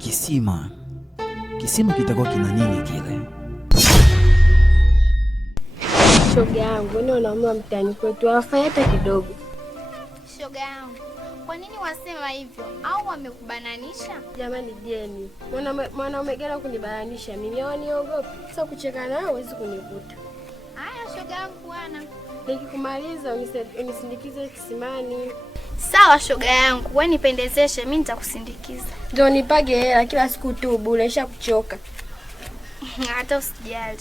Kisima. Kisima kitakuwa kina nini kile? Shoga yangu, ni wanaume mtaani kwetu hawafai hata kidogo. Shoga yangu, kwa nini wasema hivyo? Au wamekubananisha? Jamani Jeni, mwanaume gani kunibananisha mimi? Waniogopi. Sasa kucheka nao huwezi kunikuta. Haya shoga yangu bwana. Nikikumaliza unisindikize kisimani. Sawa shoga yangu, wewe nipendezeshe, mimi nitakusindikiza. Ndio nipage hela kila siku tu bure, nishakuchoka. Hata usijali.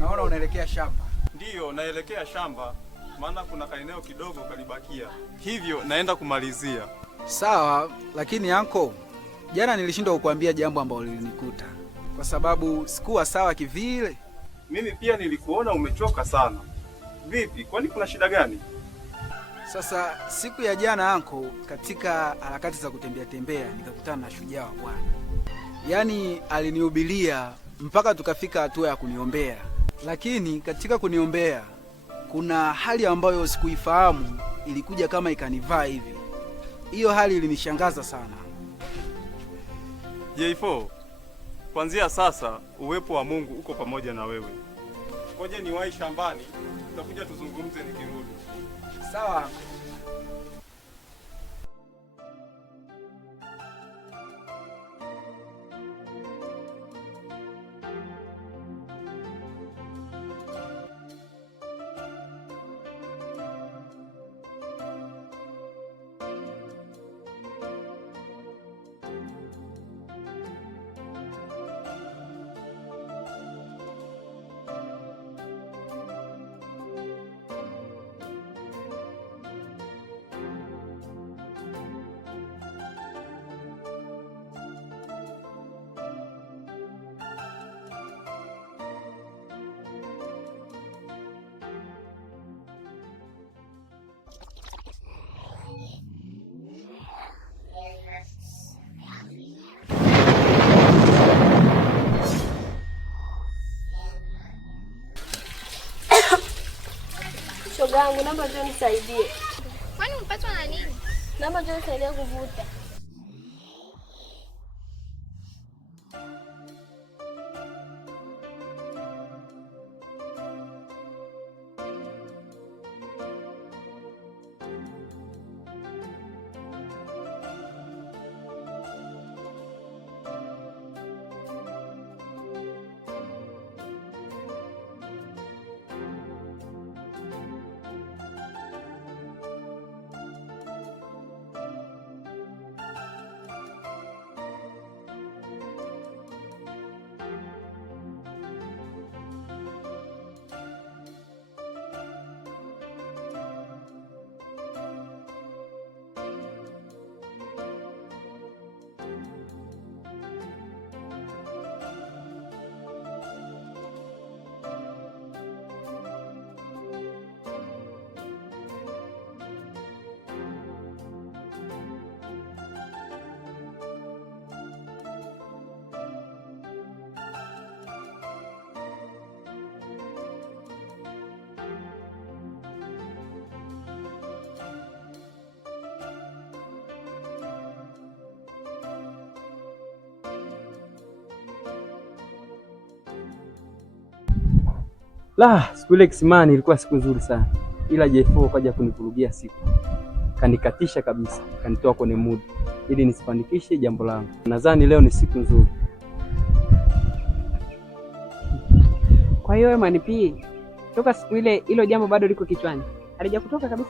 Naona unaelekea shamba. Ndiyo, naelekea shamba, maana kuna kaeneo kidogo kalibakia. Hivyo naenda kumalizia. Sawa, lakini anko, jana nilishindwa kukuambia jambo ambalo lilinikuta kwa sababu sikuwa sawa kivile. Mimi pia nilikuona umechoka sana. Vipi, kwani kuna shida gani? Sasa siku ya jana anko, katika harakati za kutembea nikakutana na shujaa wa Bwana. Yaani alinihubiria mpaka tukafika hatua ya kuniombea. Lakini katika kuniombea kuna hali ambayo sikuifahamu ilikuja kama ikanivaa hivi. Hiyo hali ilinishangaza sana. J4, kuanzia sasa uwepo wa Mungu uko pamoja na wewe. Ngoja niwahi shambani, tutakuja tuzungumze nikirudi. Sawa. Shoga yangu, naomba njoo nisaidie. Kwani umepatwa na nini? Naomba njoo nisaidie kuvuta. Siku ile kisimani ilikuwa siku nzuri sana, ila J4 kaja kunivurugia siku, kanikatisha kabisa, kanitoa kwenye mood ili nisifandikishe jambo langu. Nadhani leo ni siku nzuri. Kwa hiyo wewe Manipii, toka siku ile hilo jambo bado liko kichwani, halija kutoka kabisa?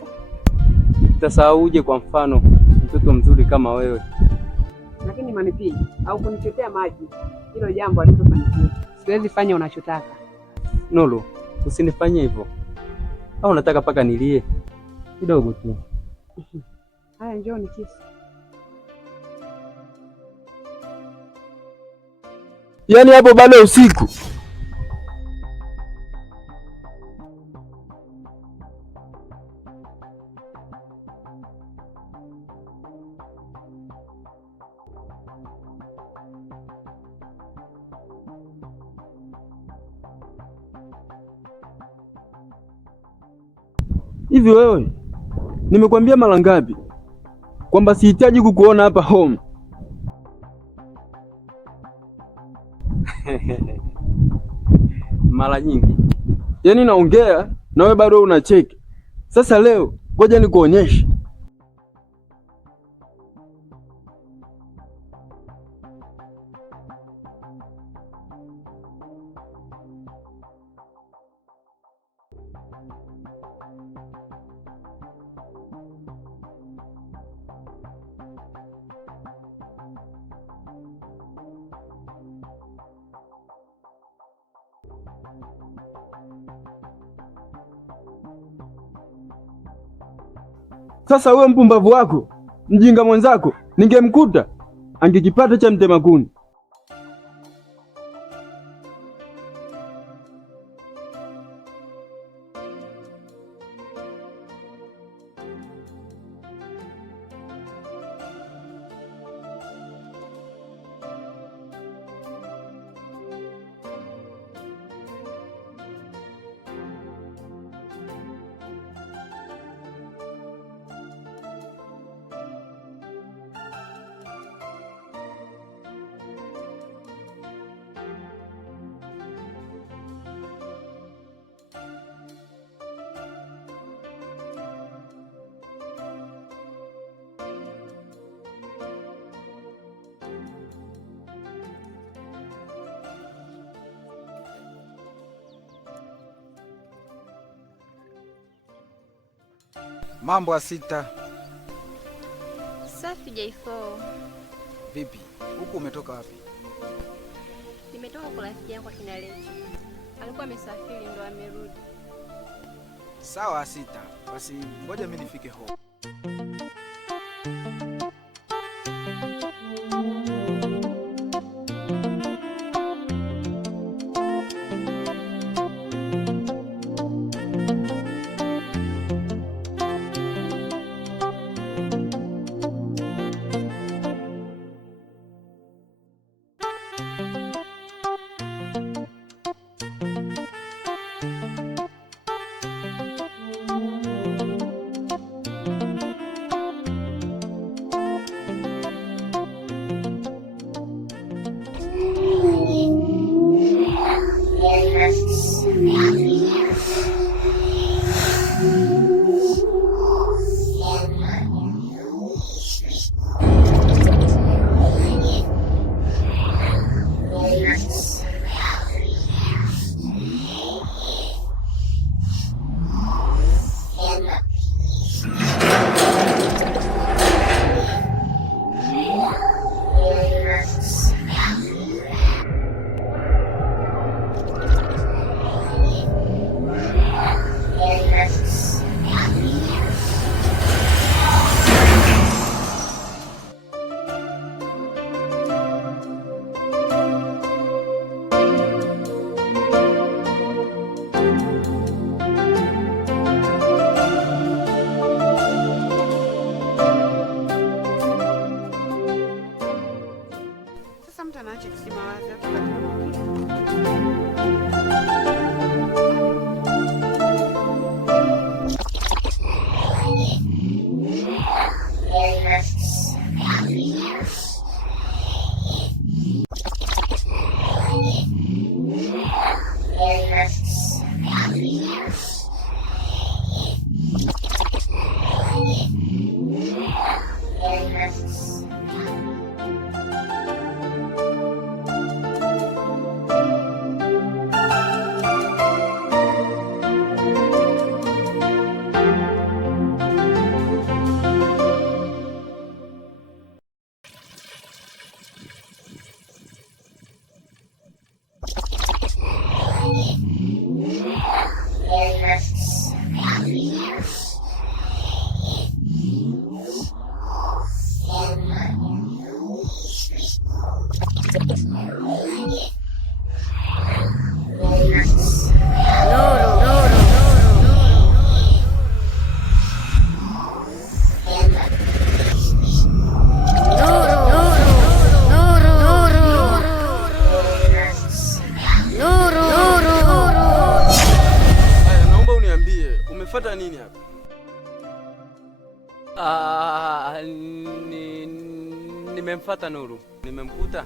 Nitasahauje kwa mfano mtoto mzuri kama wewe? Lakini Manipii, au kunichotea maji, hilo jambo halitofanikiwa. Siwezi fanya unachotaka. Nolo, usinifanyie hivyo. Au unataka paka nilie? Kidogo tu. Haya, njoo nikisi. Yaani hapo bado usiku. Hivi wewe, nimekwambia mara ngapi kwamba sihitaji kukuona hapa home? Mara nyingi. Yaani naongea na wewe bado unacheki. Sasa leo ngoja nikuonyeshe. Sasa huyo mpumbavu wako, mjinga mwenzako, ningemkuta angekipata cha mtema kuni. Mambo Asita. Safi J4. Vipi? Huku umetoka wapi? Nimetoka kwa rafiki yangu akina Lechi. Alikuwa amesafiri ndo amerudi. Sawa Asita. Basi ngoja mimi nifike home. Nimemfuata Nuru. Nimemkuta.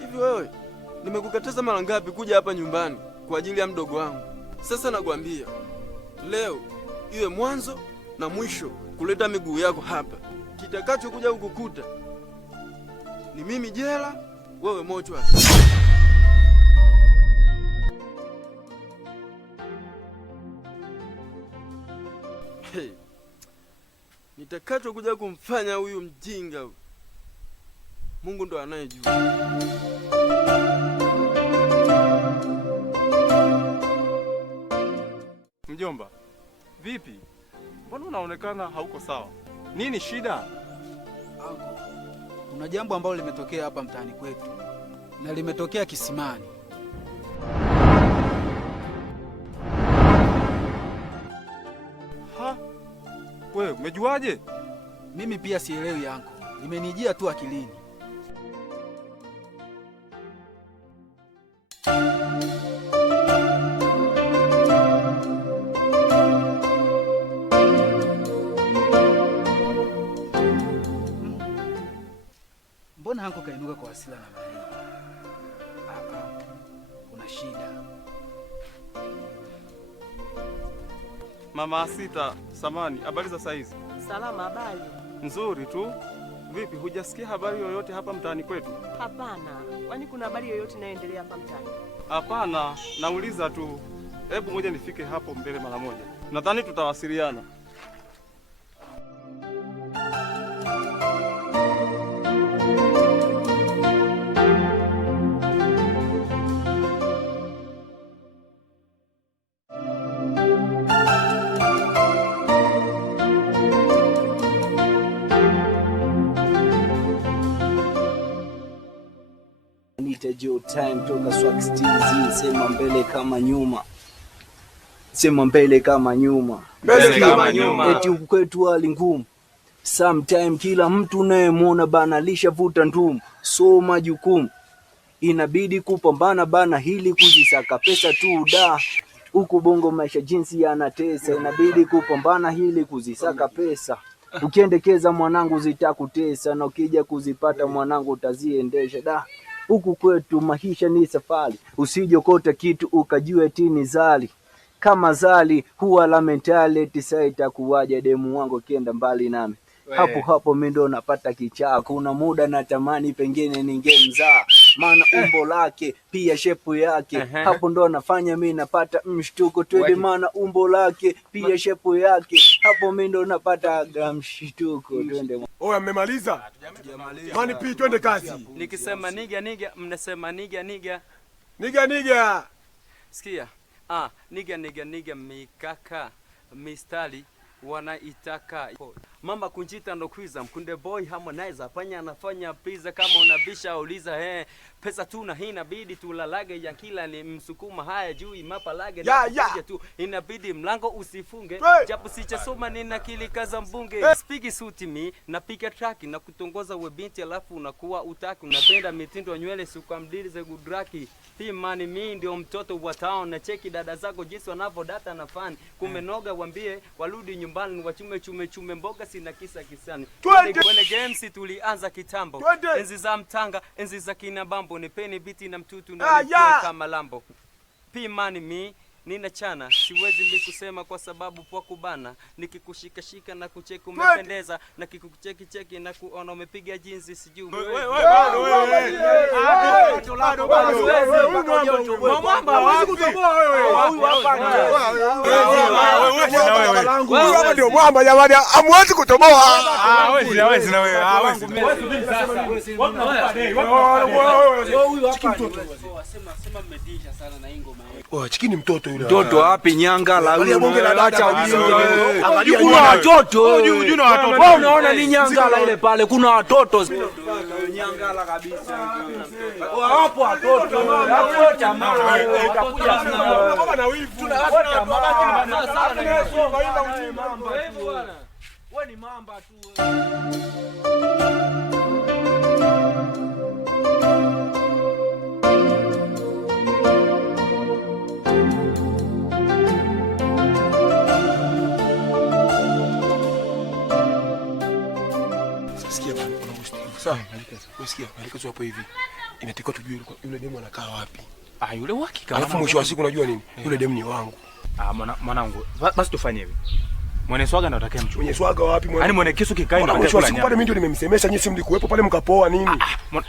Hivi wewe, nimekukataza mara ngapi kuja hapa nyumbani kwa ajili ya mdogo wangu? Sasa nakwambia, leo iwe mwanzo na mwisho kuleta miguu yako hapa. Kitakacho kuja kukukuta ni mimi jela, wewe mochwa. Hey, nitakacho kuja kumfanya huyu mjinga huyu, Mungu ndo anayejua. Mjomba, vipi? Mbona unaonekana hauko sawa? Nini shida? Anko, kuna jambo ambalo limetokea hapa mtaani kwetu na limetokea kisimani. Ha? Wewe umejuaje? Mimi pia sielewi anko, limenijia tu akilini. Mbona anko kainuka kwa hasira na baridi? Kuna shida. Mama Asita, samani, habari za saizi? Salama, habari? Nzuri tu. Vipi, hujasikia habari yoyote hapa mtaani kwetu? Hapana. Kwani kuna habari yoyote inayoendelea hapa mtaani? Hapana, nauliza tu. Hebu ngoja nifike hapo mbele mara moja. Nadhani tutawasiliana. Joe time toka Swag Steez, sema mbele kama nyuma, sema mbele kama nyuma, Mbele kama nyuma. Eti huku kwetu hali ngumu, sometime kila mtu unayemwona bana alishavuta ndumu, so majukumu inabidi kupambana bana hili kujisaka pesa tu da. Huku bongo maisha jinsi yanatesa, inabidi kupambana hili kuzisaka pesa. Ukiendekeza mwanangu zitakutesa, na ukija kuzipata mwanangu utaziendesha da. Huku kwetu maisha ni safari, usijokota kitu ukajue tini zali. Kama zali huwa la mentality, sasa itakuwaje demu wangu kienda mbali nami. Hapo hapo mimi ndo napata kichaa. Kuna muda natamani pengine ningemzaa, maana umbo lake pia shepu yake. Hapo ndo nafanya mimi napata mshtuko twende, maana umbo lake pia shepu yake. Hapo mimi ndo napata mshtuko twende. Oya, mmemaliza? Mani pi, twende kazi. Nikisema niga mnasema niga. Niga. Sikia. Niga mikaka mistari wanaitaka. Mama Kunjita ndo kwiza Mkunde Boy Harmonize panya anafanya pizza, kama unabisha uliza pesa tu na hii inabidi tulalage ya kila ni msukuma haya juu mapalage na tu inabidi mlango usifunge japo sichasoma nina kilikaza mbunge spigi suti mi napika track na kutongoza we binti, alafu unakuwa utaki unapenda mitindo ya nywele suka mdili za gudraki hii mani mi ndio mtoto wa town na cheki dada zako jinsi wanavodata na fan kumenoga wambie warudi nyumbani wachume chume mboga sina kisa kisani. Kwenye games tulianza kitambo, enzi za mtanga, enzi za kina bambo, nipeni biti na mtutu na nipue kama lambo. Pimani mi nina chana, siwezi nikusema kwa sababu kwa kubana, nikikushika na kucheki umependeza, na kikucheki na kuona umepiga jinsi sijui. Mwamba hawezi kutoboa wewe. Huyu hapa ndio mwamba jamani, hamwezi kutoboa. Hawezi na wewe. Hawezi. Huyu hapa sema mmedisha sana na ingoma. Oh, chikini mtoto yule. Mtoto wapi Nyangala yule bonge la data angalia kuna watoto. Wewe unaona ni Nyangala ile pale kuna watoto. Nyangala kabisa. Hapo watoto. Hapo jamaa. Kama na wivu. Tunapata mabaki sana. Wewe ni mamba tu. Sawa, unasikia? Maelekezo hapo hivi. Inatakiwa tujue yule demu anakaa wapi. Yule uhakika. Alafu mwisho wa siku unajua nini? Yule demu ni wangu. Mwanangu, basi tufanye hivi. Mwenye swaga ndo atakaye mchukua. Mwenye swaga wapi mwana? Yaani mwenye kisu kikae ndo mwisho wa siku pale mimi ndio nimemsemesha, nyinyi si mlikuwepo pale mkapoa nini?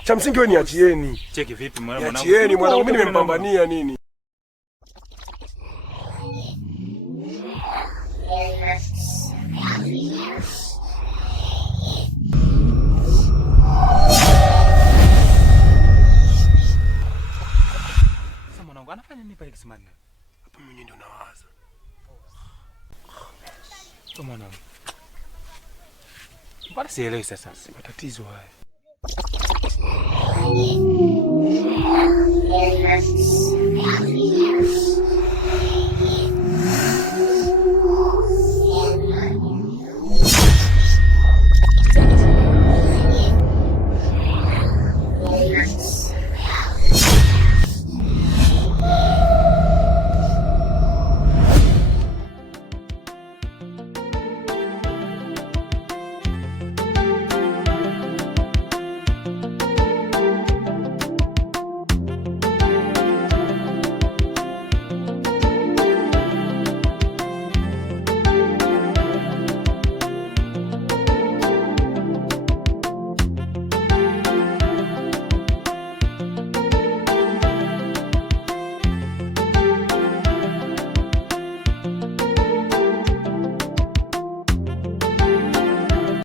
Cha msingi wewe niachieni. Cheki vipi mwanangu? Niachieni mwanangu, mimi nimempambania nini? Sasa mwanangu anafanya nini pale kisimani? Hapo mimi ndio nawaza. Mwanangu. Mbona sielewi sasa? Si matatizo haya. Yes.